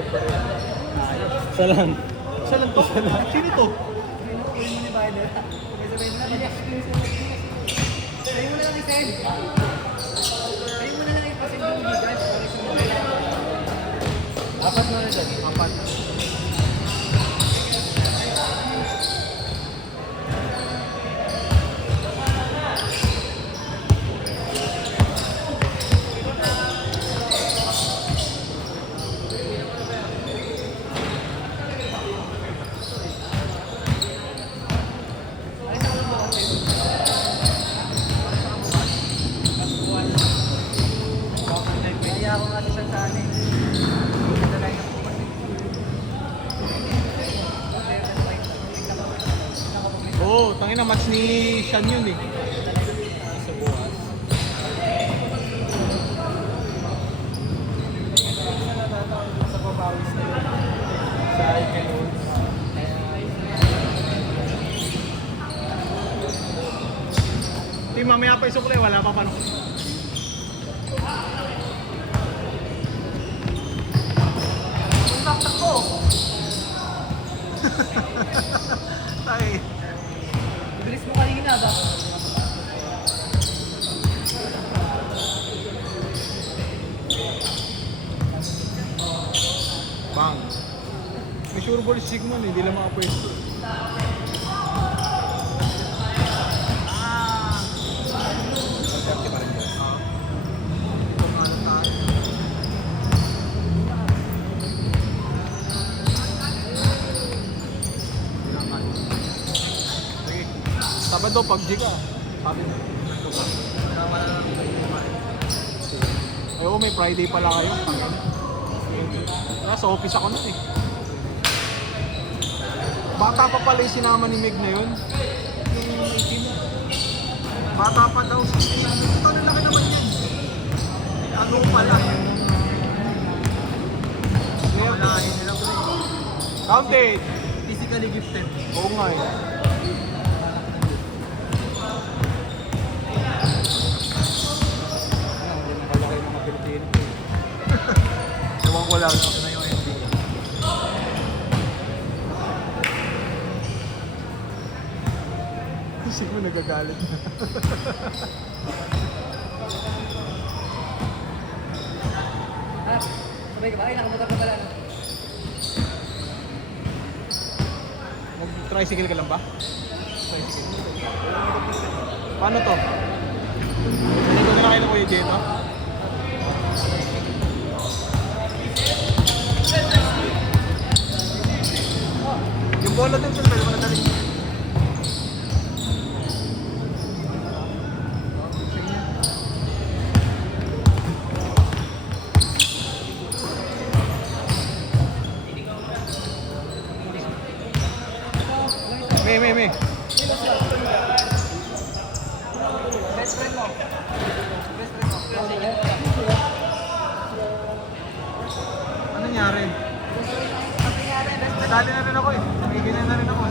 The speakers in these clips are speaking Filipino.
Isa lang. Isa lang to? Sino to? Apat na rin. Apat. Oo, tangin na match ni Sean yun eh. Sa bukas. Sa papawis na yun. Sa Icons. Team, mamaya pa isuklay, wala pa paano. Taktak ko! Ay. Bilis mo kanina ba? Bang. May sure ball si Sigmund, hindi lang makapwesto. Sige. Sabado, pag-G ka. Sabi mo. Ay, oo, may Friday pala kayo. Nasa office ako nun eh. Bata pa pala yung sinama ni Meg na yun. Yung 18. Bata pa daw. Ito na laki naman yan. Ano pala. Walahin nila ko eh. Counted. Physically gifted. Oo nga eh. Hindi nakalaki ng mga Pilipino. Ewan ko lang na yung NBA. Siguro nagagalit na. Ah, sabay ka ba? Ay, nakamotor ka pala. Mag-tricycle ka lang ba? Tricycle. Paano to? Hindi ko nila kayo ng Kuya Jeno? Yung bola din sa pwede mo na daling. May. Best friend mo. Best friend mo. Kasi yan. Ano nangyari? Nadali na rin ako eh. May ganyan na rin ako.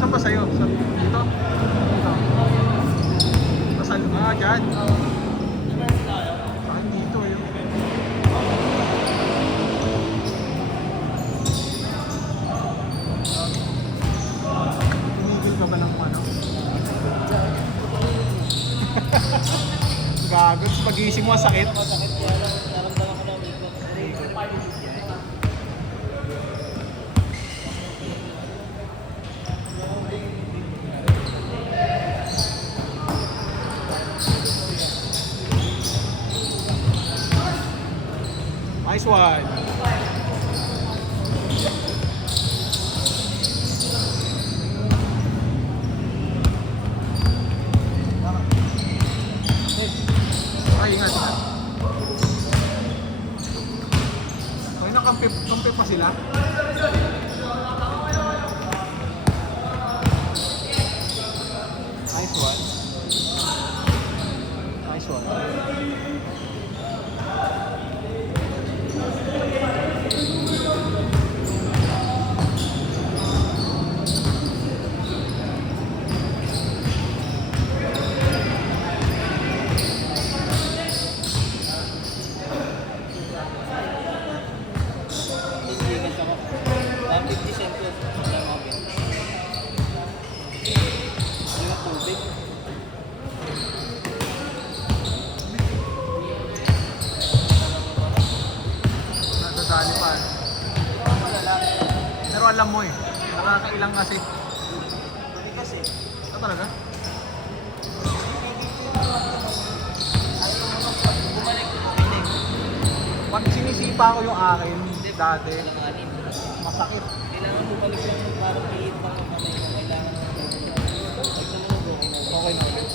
Saan ba sa'yo? Dito? Dito. Pasal nga dyan. Saan dito yun? Tumigil ka ba ng ano? Gago, pag-iisip mo sakit. Naramdaman ko na ang ikot. Nice one. Ay, ingat. Ay, nakampi pa sila. Nice one. Nice one. Sali pa. Pero alam mo eh, nakakailang kasi. Kasi, Ano talaga? bumalik, bumalik. Pag sinisipa ko yung akin dati, Alanganin. masakit. Kailangan bumalik lang yung parang iit pa ng kamay mo. Kailangan ng pag naman okay na. Okay na ulit.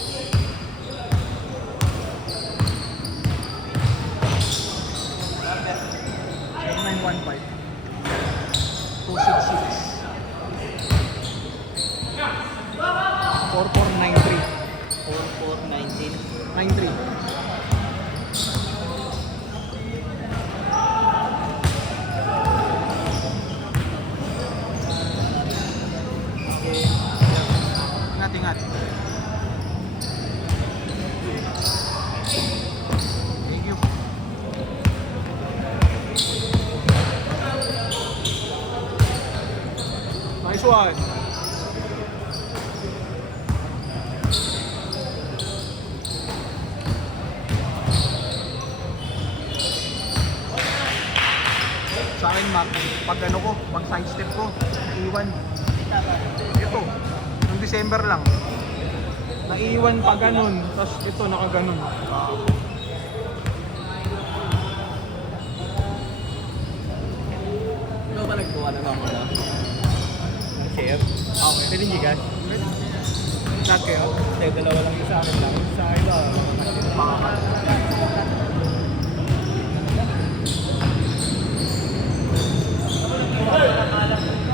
Number. 0915 266 4493 4419. 93. Okay. Ingat-ingat. Thank you. Nice one. Sa akin, Mac, pag ano ko, pag side step ko, iwan. Ito, noong December lang. Naiwan pa ganun, tapos ito nakaganon. Ikaw ba nagkuha na ako na? Ng share? Okay. Pwede hindi guys? Lahat kayo? Hindi, dalawa lang yung sa akin lang. Sa akin lang.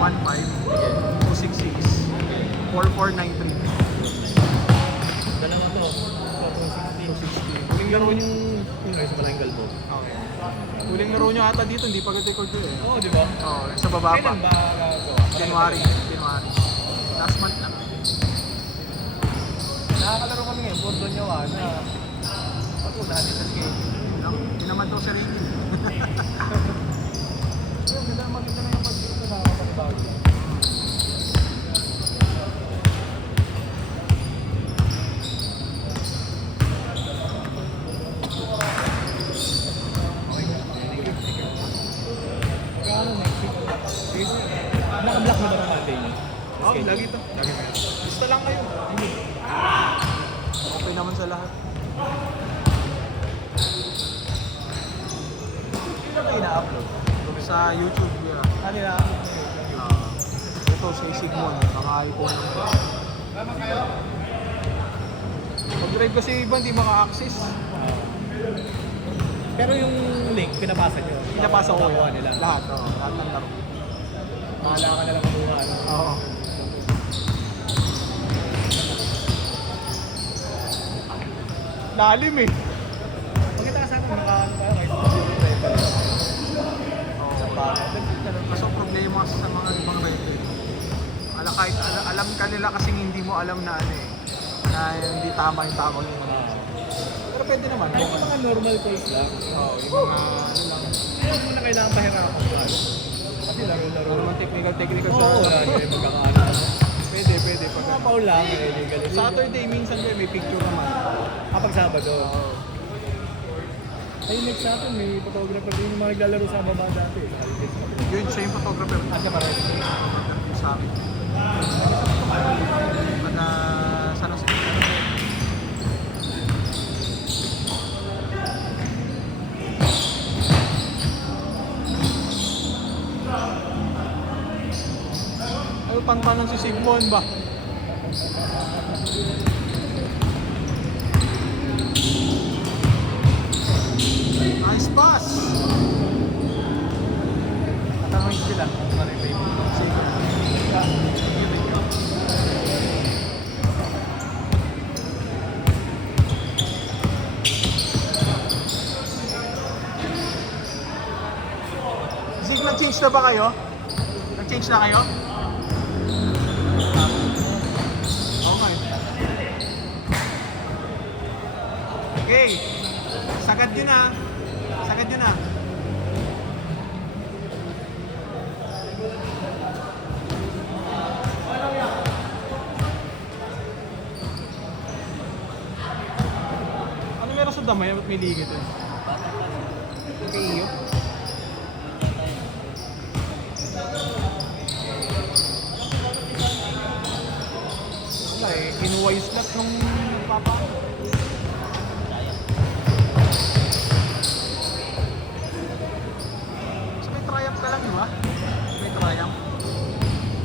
One five, 266, 4493. Dalawa to. 260. Huling laro yung isa pala yung galbo. Okay. Huling laro nyo ata dito, hindi pa record ko eh. Oo, di ba? Oo, sa baba pa. Kailan ba gagawa? January. Last month lang. Nakakalaro kami ngayon, Bordo Nyawa na patunahan din sa schedule. Hindi naman daw sa rating. Maganda na yung pag-dito na kapag-bago. Magkano next week? Naka-block mo ba ng Monday niyo? Oo, lagi to. Lagi ba yan? Basta lang kayo. Okay naman sa lahat. Hindi na kayo na-upload. Sa YouTube, yeah. Ano na-upload na yun? Ito si Sigmund, naka-iPhone. Pag-drive kasi iba, hindi maka-access. Pero yung link, pinapasa nyo. Pinapasa ko Gagawa yun. nila. Lahat, oo. Lahat ng laro. Bahala ka na lang kumuha. Ano? Oo. Lalim eh. Pagkita sa akin, naka-ano pa kayo. Kaso problema sa mga ibang record. Kahit alam ka nila kasing hindi mo alam na ano eh. Na hindi tama yung tawag nila. Pero pwede naman. Kahit yung mga normal calls lang. Oo, yung mga ano lang. Hindi mo na kailangan pahirapan ka. Kasi laro-laro. Ano naman technical Oo, sa... wala yung magkakaano. Pwede. Pag Mga paul lang, illegal. Saturday minsan may picture naman. Kapag Sabado. Oo. Ay, next sa atin, may photographer din yung mga naglalaro sa baba dati. Yun, siya yung photographer. Asa pa rin? Photographer sa amin. Taga... Sana sa... Ano pantanan si Sigmund ba? Nice pass! Tatawin sila. Marinig. Sige. Zig, nag-change na ba kayo? Nag-change na kayo? Okay. Okay. Sagad yun ah. Sagad yun ah. Ano meron sa damay? Ba't may ligit eh? Okay, iyo. nung nagpapa. So may Triumph ka lang, di ba? May Triumph.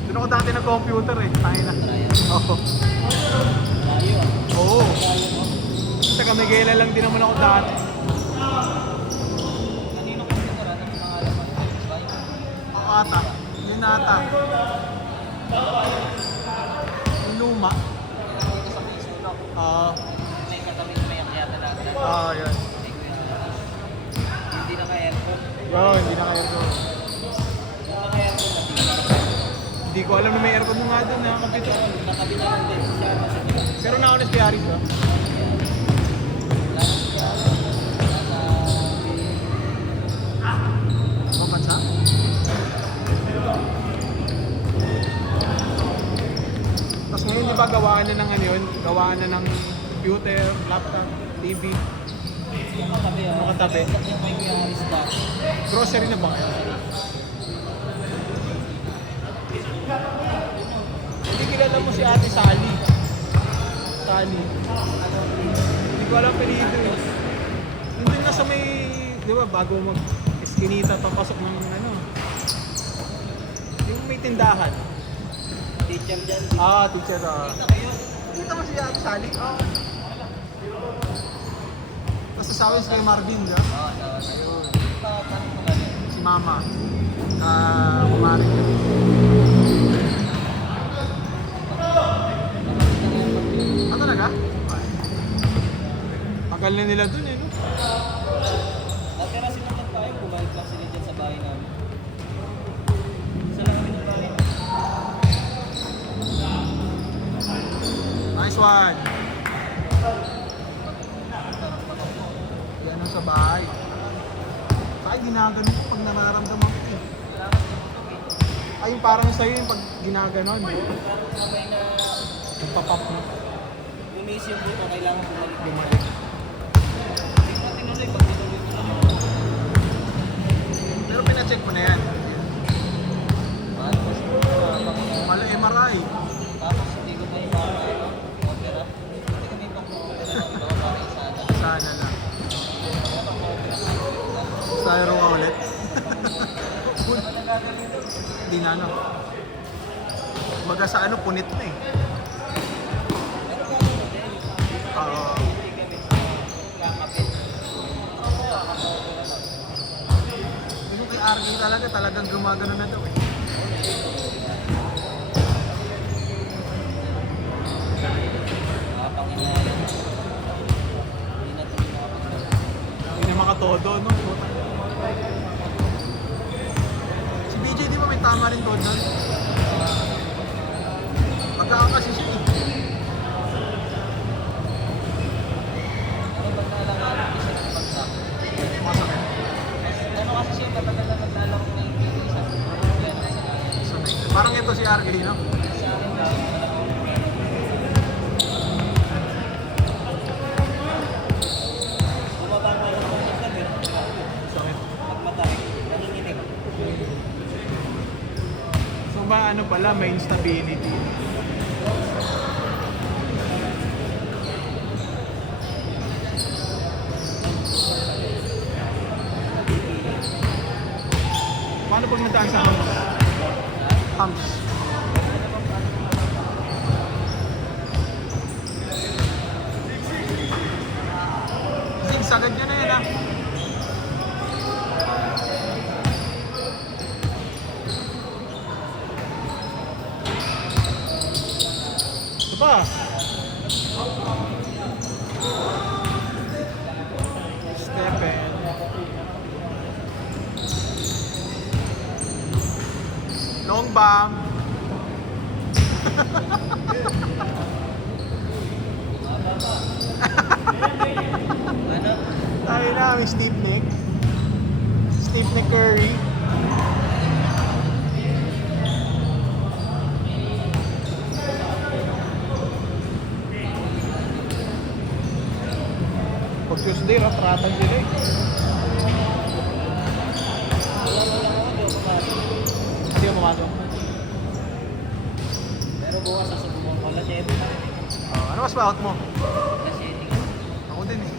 Doon ako dati nag-computer eh. Tayo na. Oo. Oo. Sa Camiguela lang din naman ako dati. Kanino ko ito para ng mga alaman? Ako ata. Hindi na ata. Yung luma. Dito sa may sulok. Oo. May katabi na may akyat na lahat. Oo, yun. Hindi naka-aircon. Oo, hindi na aircon. Yung naka-aircon na dito. Hindi ko alam na may aircon mo nga doon. Nakakapit ako. Nakabila lang din siya kasi Pero na-honest kay Aris ba? Ibang bansa? Tapos ngayon di ba gawaan na ng ano yun? Gawaan na ng computer, laptop, TV, yung katabi ah. mga katabi. Yung may Yaris dati. Grocery na ba kayo? Hindi kilala mo si Ate Sally. Sally. Hindi ko alam pinito eh. Hindi na sa may, di ba, bago mag-eskinita papasok ng ano. Yung may tindahan. Teacher dyan. Ah, teacher ah. Kita kayo. Kita mo si Ate Sally? Oo. Tapos sasabi si kay Marvin, di ba? Oo, dapat. Ayun. Tanong ko ganun. Si Mama. Kumarin niya. Ah, talaga? Tagal na nila dun eh, no? Natira sila ng bahay, bumalik lang sila dyan sa bahay namin. Isa lang kami ng bahay. Nice one! Yan ang sa bahay. Ay, ginaganon ko pag nararamdaman ko eh. Ay, yung parang sa'yo yung pag ginaganon. Sabay na Nagpapap mo. lumis yung buto, kailangan bumalik. Bumalik. Pati na rin, pag tinuloy ko lang. Pero pinacheck mo na yan. Tapos, Malo MRI. tapos hindi ko pa yung mga opera. Hindi kami pang-opera ng iba, parang sana. Sana lang. Kaya pang-opera na. Styro ka ulit. Hindi na ano. Baga sa ano, punit na eh. Pero kung ano din, Oo. hindi kami kakapit. Yung kay RK talagang gumagano na daw eh. Nakapanginayan. Hindi na tuloy nakapagdala. Hindi na makatodo, no? Si BJ, di ba may tama rin todo nun? Magkaka kasi siya eh. Ano pag naalangan ko siya ng pagsak? Masakit. Ano kasi siya matagal na naglalaro na hindi isa. Problema sa kanya. Sanay. Parang ito si RK, no? Sa akin na bumaba ko lang ako sa gabi. Sakit. Pag matarik, nanginginig. So ba ano pala, may instability. Paano pag nataan sa hams? Hams. Zigzagad niya na yan ah. Ito pa. Step in. Long bomb. Ano? Tayo na, may steep neck. Steep neck curry. Pag Tuesday, ratratan sila eh. Hindi ako pumasok. Pero bukas sa subong ko lang siya. Oh, ano oras ba out mo? Kasi hindi Ako din eh.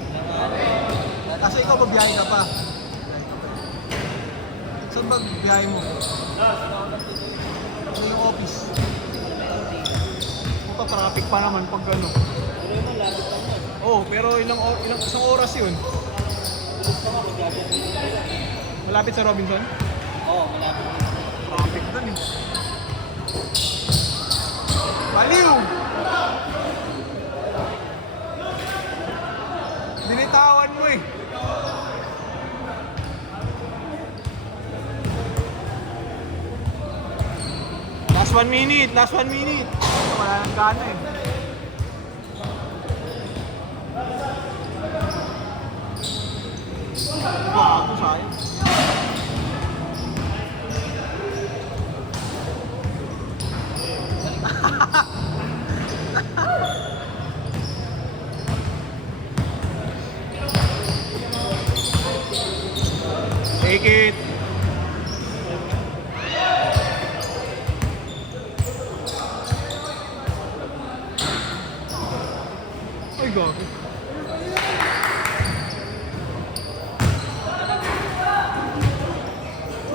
Kasi ikaw babiyahe ka pa. Saan ba biyahe mo? Sa yung office. Puta, traffic pa naman pag ano. Pero naman, lapit lang yan. Oh, pero ilang isang oras yun. Gusto ko magagawin dito. Malapit sa Robinson? Oo, malapit dito. Traffic doon eh. Baliw! Binitawan mo eh. Last 1 minute, last 1 minute. Wala nang gana eh. Bago sayang. Take it. Ay, gabi.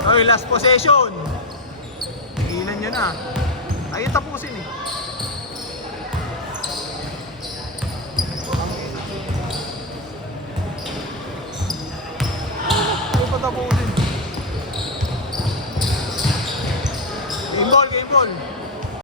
Ay, last possession. Ilan nyo na. Ayun, tapusin eh. Ayun pa tapusin. Game ball, game ball.